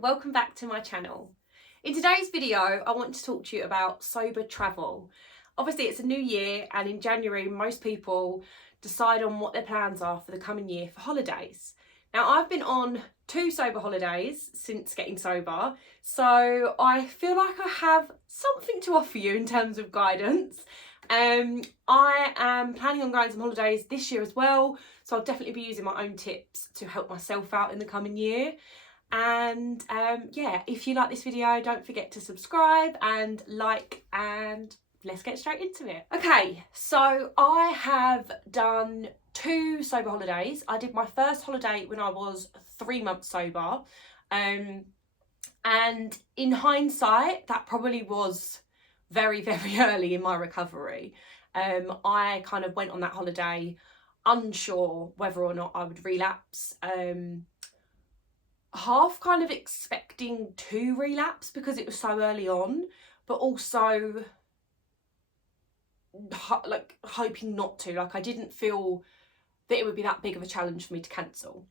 welcome back to my channel. In today's video I want to talk to you about sober travel. Obviously it's a new year, and in January most people decide on what their plans are for the coming year for holidays. Now I've been on 2 sober holidays since getting sober, so I feel like I have something to offer you in terms of guidance. I am planning on going on some holidays this year as well, so I'll definitely be using my own tips to help myself out in the coming year. And yeah, if you like this video, don't forget to subscribe and like, and let's get straight into it. Okay, so I have done 2 sober holidays. I did my first holiday when I was 3 months sober, and in hindsight that probably was very early in my recovery. I kind of went on that holiday unsure whether or not I would relapse, half kind of expecting to relapse because it was so early on, but also like hoping not to. Like I didn't feel that it would be that big of a challenge for me to cancel.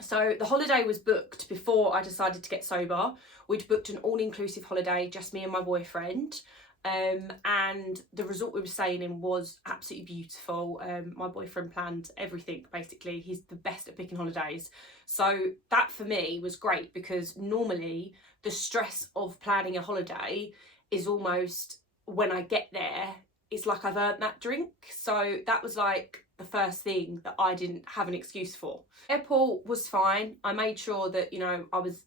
So the holiday was booked before I decided to get sober. We'd booked an all-inclusive holiday, just me and my boyfriend, and the resort we were staying in was absolutely beautiful. My boyfriend planned everything basically. He's the best at picking holidays, so that for me was great, because normally the stress of planning a holiday is almost, when I get there, it's like I've earned that drink. So that was like the first thing that I didn't have an excuse for. Airport was fine. I made sure that, you know, I was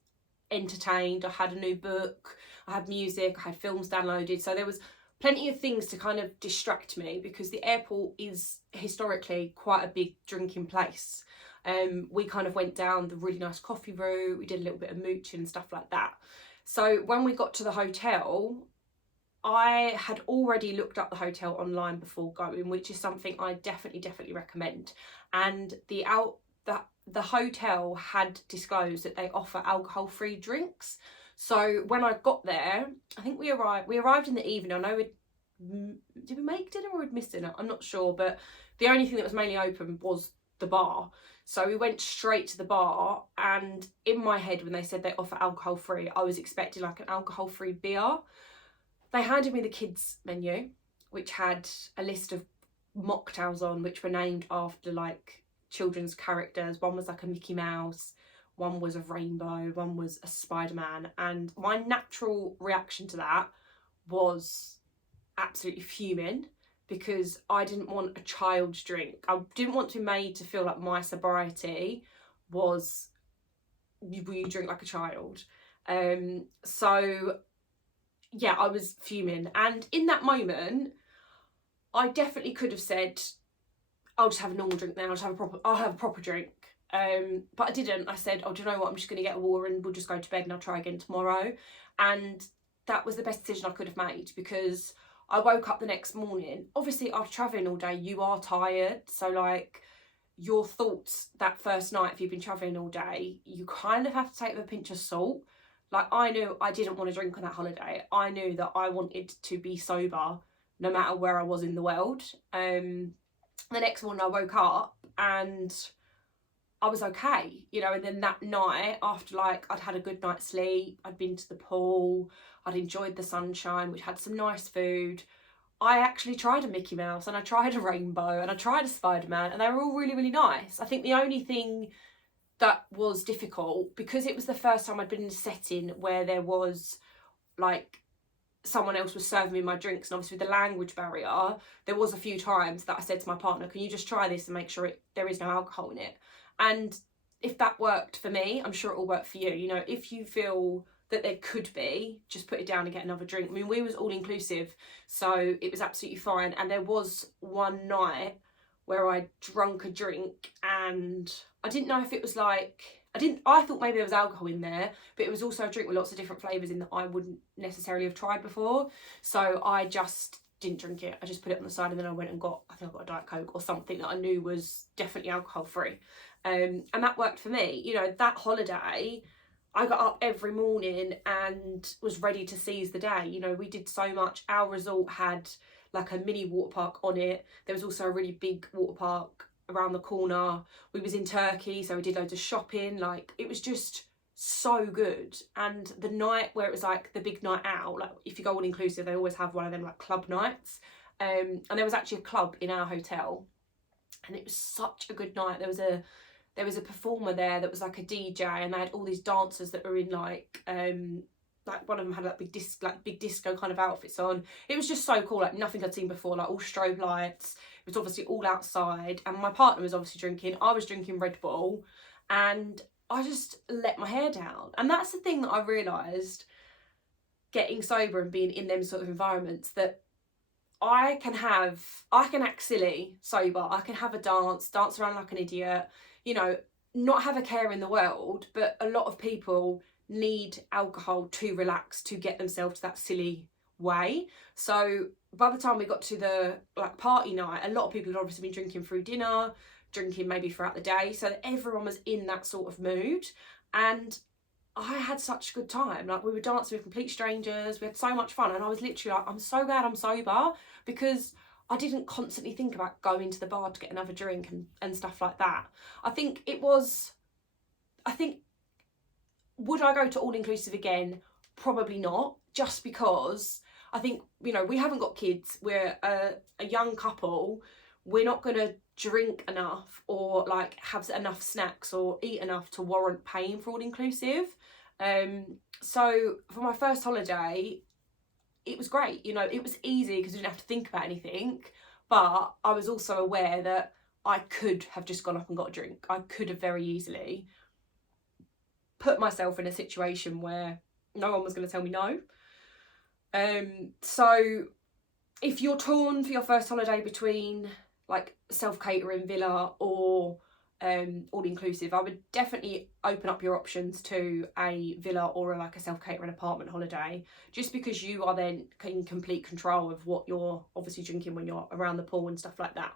entertained. I had a new book, I had music, I had films downloaded, so there was plenty of things to kind of distract me, because the airport is historically quite a big drinking place. We kind of went down the really nice coffee route, we did a little bit of mooching and stuff like that. So when we got to the hotel, I had already looked up the hotel online before going, which is something I definitely recommend. And the hotel had disclosed that they offer alcohol-free drinks. So when I got there, I think we arrived in the evening. I know did we make dinner or we'd missed dinner? I'm not sure, but the only thing that was mainly open was the bar. So we went straight to the bar, and in my head when they said they offer alcohol-free, I was expecting like an alcohol-free beer. They handed me the kids menu, which had a list of mocktails on, which were named after like children's characters. One was like a Mickey Mouse, one was a rainbow, one was a Spider-Man. And my natural reaction to that was absolutely fuming, because I didn't want a child's drink. I didn't want to be made to feel like my sobriety was, you drink like a child. So yeah, I was fuming. And in that moment, I definitely could have said, I'll just have a normal drink now, I'll have a proper drink. But I didn't. I said, oh, do you know what, I'm just going to get a water and we'll just go to bed and I'll try again tomorrow. And that was the best decision I could have made, because I woke up the next morning. Obviously after travelling all day, you are tired. So like your thoughts that first night, if you've been travelling all day, you kind of have to take with a pinch of salt. Like I knew I didn't want to drink on that holiday. I knew that I wanted to be sober no matter where I was in the world. The next morning I woke up and I was okay, you know. And then that night, after like I'd had a good night's sleep, I'd been to the pool, I'd enjoyed the sunshine, we'd had some nice food, I actually tried a Mickey Mouse and I tried a rainbow and I tried a Spider-Man, and they were all really nice. I think the only thing that was difficult, because it was the first time I'd been in a setting where there was like someone else was serving me my drinks, and obviously with the language barrier, there was a few times that I said to my partner, can you just try this and make sure there is no alcohol in it? And if that worked for me, I'm sure it will work for you. You know, if you feel that there could be, just put it down and get another drink. I mean, we was all inclusive, so it was absolutely fine. And there was one night where I drunk a drink and I didn't know if it was like, I thought maybe there was alcohol in there, but it was also a drink with lots of different flavours in that I wouldn't necessarily have tried before. So I just didn't drink it. I just put it on the side, and then I went and I think I got a Diet Coke or something that I knew was definitely alcohol free. And that worked for me. You know, that holiday, I got up every morning and was ready to seize the day. You know, we did so much. Our resort had like a mini water park on it. There was also a really big water park around the corner. We was in Turkey, so we did loads of shopping. Like, it was just so good. And the night where it was like the big night out, like if you go all inclusive, they always have one of them like club nights. And there was actually a club in our hotel, and it was such a good night. There was a performer there that was like a DJ, and they had all these dancers that were in like one of them had like big disco kind of outfits on. It was just so cool, like nothing I'd seen before, like all strobe lights. It was obviously all outside, and my partner was obviously drinking. I was drinking Red Bull, and I just let my hair down. And that's the thing that I realised getting sober and being in them sort of environments, that I can act silly sober. I can have a dance around like an idiot, you know, not have a care in the world. But a lot of people need alcohol to relax, to get themselves to that silly way. So by the time we got to the like party night, a lot of people had obviously been drinking through dinner, drinking maybe throughout the day, so that everyone was in that sort of mood. And I had such a good time. Like, we were dancing with complete strangers, we had so much fun, and I was literally like, I'm so glad I'm sober, because I didn't constantly think about going to the bar to get another drink and stuff like that. I think would I go to all inclusive again? Probably not, just because I think, you know, we haven't got kids, we're a young couple, we're not going to drink enough or like have enough snacks or eat enough to warrant paying for all inclusive. So for my first holiday, it was great. You know, it was easy because I didn't have to think about anything, but I was also aware that I could have just gone up and got a drink. I could have very easily put myself in a situation where no one was going to tell me no. So if you're torn for your first holiday between like self-catering villa or all-inclusive, I would definitely open up your options to a villa or like a self-catering apartment holiday, just because you are then in complete control of what you're obviously drinking when you're around the pool and stuff like that.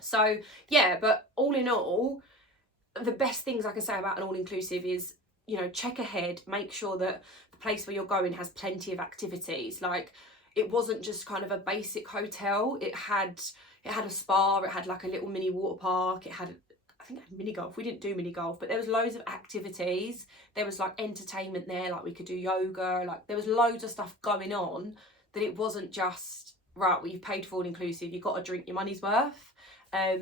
So yeah, but all in all, the best things I can say about an all-inclusive is, you know, check ahead, make sure that the place where you're going has plenty of activities. Like, it wasn't just kind of a basic hotel. It had a spa, it had like a little mini water park, I think it had mini golf. We didn't do mini golf, but there was loads of activities. There was like entertainment there, like we could do yoga, like there was loads of stuff going on, that it wasn't just, right, well, you've paid for all inclusive, you've got to drink your money's worth,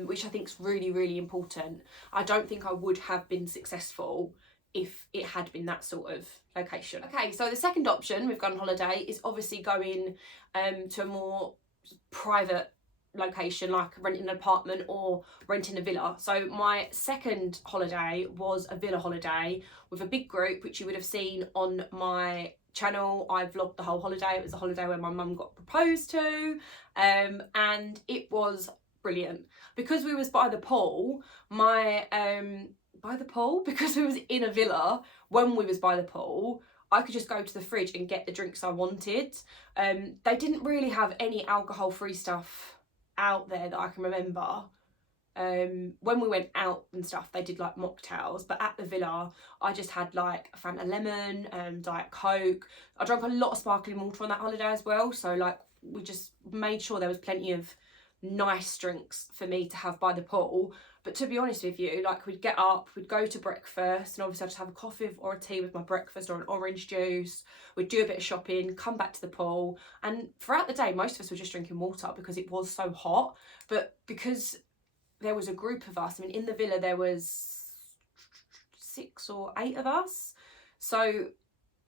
which I think is really, really important. I don't think I would have been successful if it had been that sort of location. Okay, so the second option we've gone on holiday is obviously going to a more private location, like renting an apartment or renting a villa. So my second holiday was a villa holiday with a big group, which you would have seen on my channel. I vlogged the whole holiday. It was a holiday where my mum got proposed to, and it was brilliant because we was by the pool. Because we was in a villa, when we was by the pool, I could just go to the fridge and get the drinks I wanted. They didn't really have any alcohol-free stuff out there that I can remember. When we went out and stuff, they did like mocktails, but at the villa I just had like a Fanta lemon, Diet Coke. I drank a lot of sparkling water on that holiday as well, so like we just made sure there was plenty of nice drinks for me to have by the pool. But to be honest with you, like, we'd get up, we'd go to breakfast, and obviously I'd just have a coffee or a tea with my breakfast or an orange juice. We'd do a bit of shopping, come back to the pool, and throughout the day most of us were just drinking water because it was so hot. But because there was a group of us, I mean, in the villa there was 6 or 8 of us, so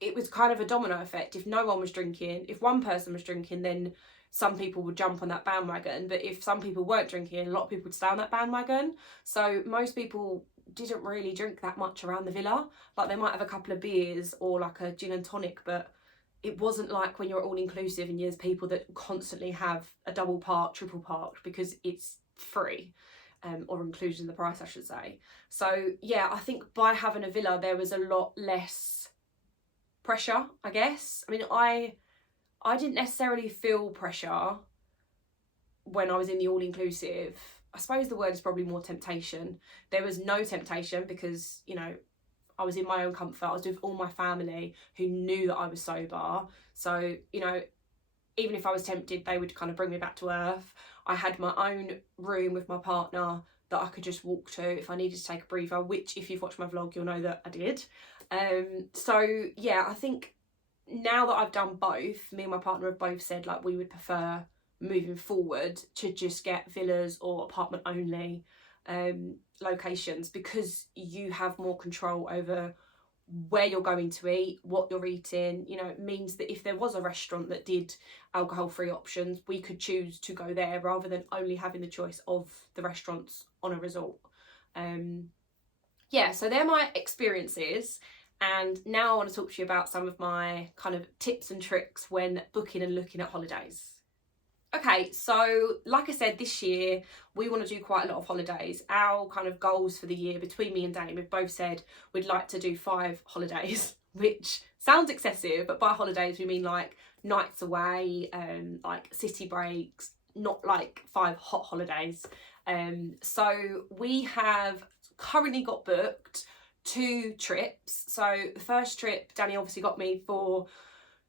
it was kind of a domino effect. If no one was drinking, if one person was drinking, then some people would jump on that bandwagon, but if some people weren't drinking, a lot of people would stay on that bandwagon. So most people didn't really drink that much around the villa. Like, they might have a couple of beers or like a gin and tonic, but it wasn't like when you're all inclusive and there's people that constantly have a double park, triple park, because it's free, or included in the price, I should say. So yeah, I think by having a villa there was a lot less pressure, I guess. I mean, I didn't necessarily feel pressure when I was in the all-inclusive. I suppose the word is probably more temptation. There was no temptation because, you know, I was in my own comfort. I was with all my family who knew that I was sober. So, you know, even if I was tempted, they would kind of bring me back to earth. I had my own room with my partner that I could just walk to if I needed to take a breather, which if you've watched my vlog, you'll know that I did. So yeah, I think now that I've done both, me and my partner have both said like we would prefer moving forward to just get villas or apartment only locations, because you have more control over where you're going to eat, what you're eating. You know, it means that if there was a restaurant that did alcohol-free options, we could choose to go there rather than only having the choice of the restaurants on a resort. Yeah, so they're my experiences. And now I want to talk to you about some of my kind of tips and tricks when booking and looking at holidays. Okay, so like I said, this year we want to do quite a lot of holidays. Our kind of goals for the year between me and Danny, we've both said we'd like to do 5 holidays, which sounds excessive, but by holidays we mean like nights away, like city breaks, not like 5 hot holidays. So we have currently got booked 2 trips. So the first trip Danny obviously got me for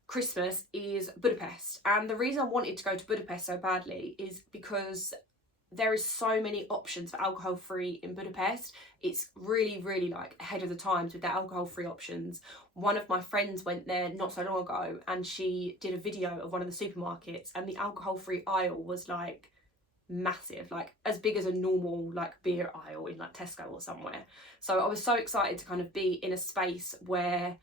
Christmas is Budapest, and the reason I wanted to go to Budapest so badly is because there is so many options for alcohol free in Budapest. It's really like ahead of the times with their alcohol free options. One of my friends went there not so long ago and she did a video of one of the supermarkets, and the alcohol free aisle was like massive, like as big as a normal like beer aisle in like Tesco or somewhere. So I was so excited to kind of be in a space where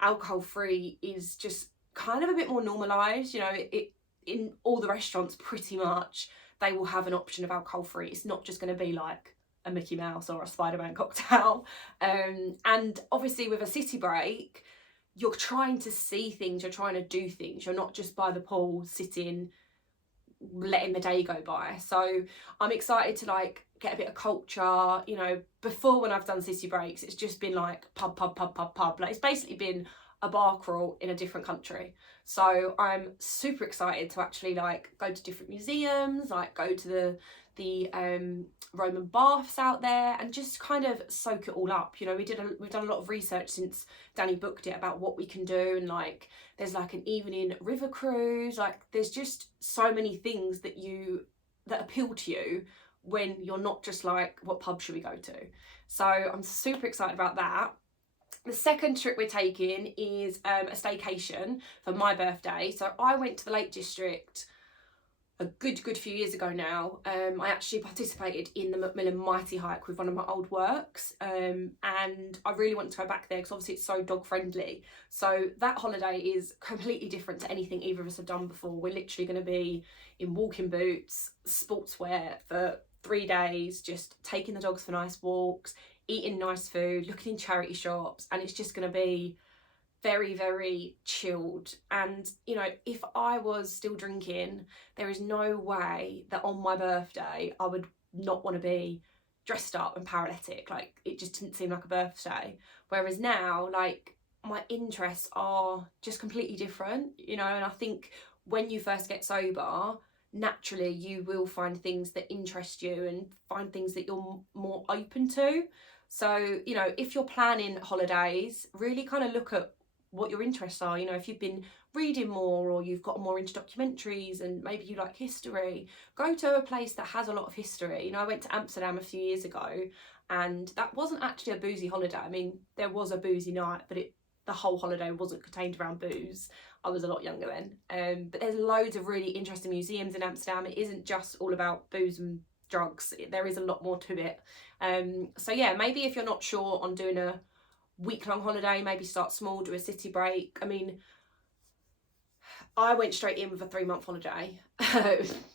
alcohol free is just kind of a bit more normalized. You know, it in all the restaurants pretty much they will have an option of alcohol free. It's not just going to be like a Mickey Mouse or a Spider-Man cocktail. And obviously with a city break, you're trying to see things, you're trying to do things, you're not just by the pool sitting letting the day go by. So I'm excited to like get a bit of culture. You know, before when I've done city breaks, it's just been like pub. Like it's basically been a bar crawl in a different country. So I'm super excited to actually like go to different museums, like go to the Roman baths out there and just kind of soak it all up. You know, we've done a lot of research since Danny booked it about what we can do, and like there's like an evening river cruise. Like there's just so many things that appeal to you when you're not just like, what pub should we go to? So I'm super excited about that. The second trip we're taking is a staycation for my birthday. So I went to the Lake District a good few years ago now. I actually participated in the Macmillan Mighty Hike with one of my old works, and I really want to go back there because obviously it's so dog friendly. So that holiday is completely different to anything either of us have done before. We're literally going to be in walking boots, sportswear for 3 days, just taking the dogs for nice walks, eating nice food, looking in charity shops, and it's just going to be very chilled. And you know, if I was still drinking, there is no way that on my birthday I would not want to be dressed up and paralytic. Like it just didn't seem like a birthday. Whereas now, like my interests are just completely different, you know. And I think when you first get sober, naturally you will find things that interest you and find things that you're more open to. So, you know, if you're planning holidays, really kind of look at what your interests are. You know, if you've been reading more or you've got more into documentaries and maybe you like history, go to a place that has a lot of history. You know, I went to Amsterdam a few years ago and that wasn't actually a boozy holiday. I mean, there was a boozy night, but the whole holiday wasn't contained around booze. I was a lot younger then. But there's loads of really interesting museums in Amsterdam. It isn't just all about booze and drugs. There is a lot more to it. So yeah, maybe if you're not sure on doing a week-long holiday, maybe start small, do a city break. I mean, I went straight in with a 3-month holiday.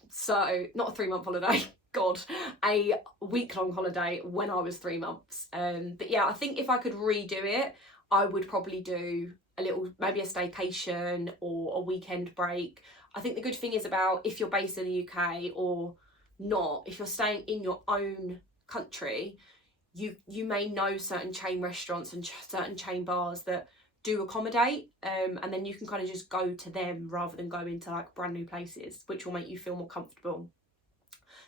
So not a 3-month holiday, God, a week-long holiday when I was 3 months. But yeah, I think if I could redo it, I would probably do maybe a staycation or a weekend break. I think the good thing is about if you're based in the UK or not, if you're staying in your own country, you may know certain chain restaurants and certain chain bars that do accommodate, and then you can kind of just go to them rather than go into like brand new places, which will make you feel more comfortable.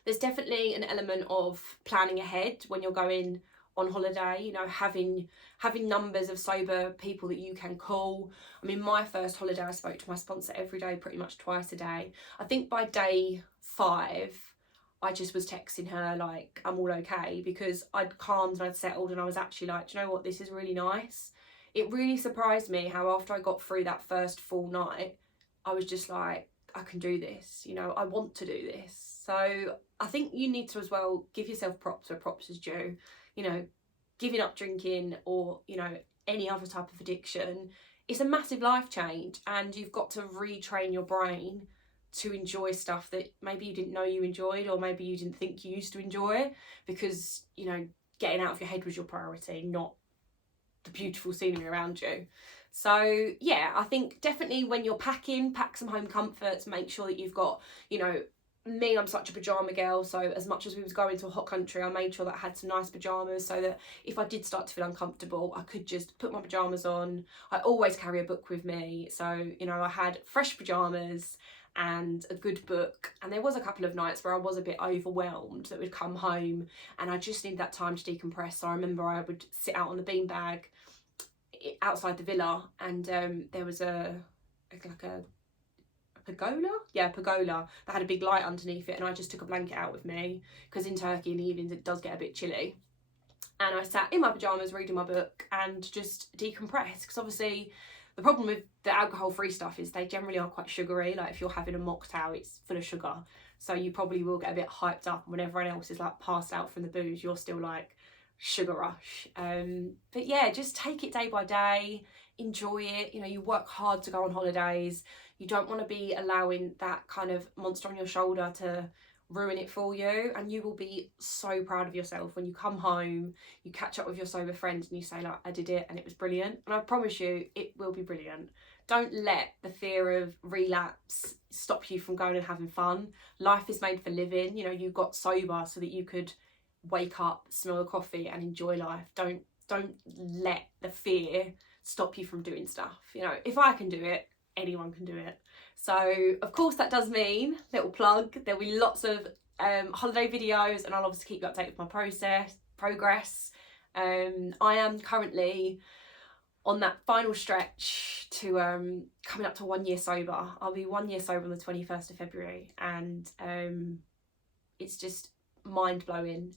There's definitely an element of planning ahead when you're going on holiday, you know, having numbers of sober people that you can call. I mean, my first holiday I spoke to my sponsor every day, pretty much twice a day. I think by day 5 I just was texting her like I'm all okay, because I'd calmed and I'd settled and I was actually like, do you know what, this is really nice. it really surprised me how after I got through that first full night, I was just like, I can do this, you know, I want to do this. So I think you need to as well give yourself props where props is due. You know, giving up drinking or, you know, any other type of addiction, it's a massive life change, and you've got to retrain your brain to enjoy stuff that maybe you didn't know you enjoyed, or maybe you didn't think you used to enjoy, because, you know, getting out of your head was your priority, not the beautiful scenery around you. So yeah, I think definitely when you're packing, pack some home comforts, make sure that you've got, you know, me, I'm such a pyjama girl, so as much as we was going to a hot country, I made sure that I had some nice pyjamas so that if I did start to feel uncomfortable, I could just put my pyjamas on. I always carry a book with me, so, you know, I had fresh pyjamas and a good book. And there was a couple of nights where I was a bit overwhelmed, that would come home and I just need that time to decompress. So I remember I would sit out on the beanbag outside the villa, and there was a pergola, yeah, pergola that had a big light underneath it, and I just took a blanket out with me, because in Turkey in the evenings it does get a bit chilly, and I sat in my pyjamas reading my book and just decompressed. Because obviously the problem with the alcohol-free stuff is they generally are quite sugary. Like if you're having a mocktail, it's full of sugar, so you probably will get a bit hyped up, and when everyone else is like passed out from the booze, you're still like sugar rush. But yeah, just take it day by day, enjoy it. You know, you work hard to go on holidays. You don't want to be allowing that kind of monster on your shoulder to ruin it for you, and you will be so proud of yourself when you come home, you catch up with your sober friends and you say like, I did it and it was brilliant. And I promise you it will be brilliant. Don't let the fear of relapse stop you from going and having fun. Life is made for living. You know, you got sober so that you could wake up, smell the coffee and enjoy life. Don't let the fear stop you from doing stuff. You know, if I can do it, anyone can do it. So of course that does mean, little plug, there'll be lots of holiday videos, and I'll obviously keep you updated with my progress. I am currently on that final stretch to coming up to 1 year sober. I'll be 1 year sober on the 21st of February, and it's just mind-blowing.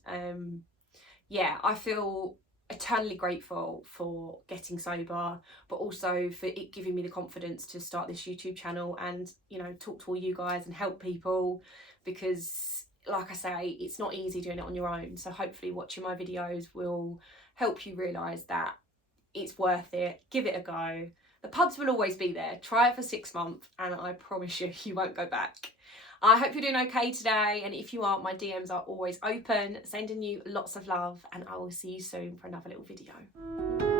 Yeah, I feel eternally grateful for getting sober, but also for it giving me the confidence to start this YouTube channel and, you know, talk to all you guys and help people, because like I say, it's not easy doing it on your own. So hopefully watching my videos will help you realise that it's worth it. Give it a go. The pubs will always be there. Try it for 6 months and I promise you, you won't go back. I hope you're doing okay today, and if you are, my DMs are always open, sending you lots of love, and I will see you soon for another little video.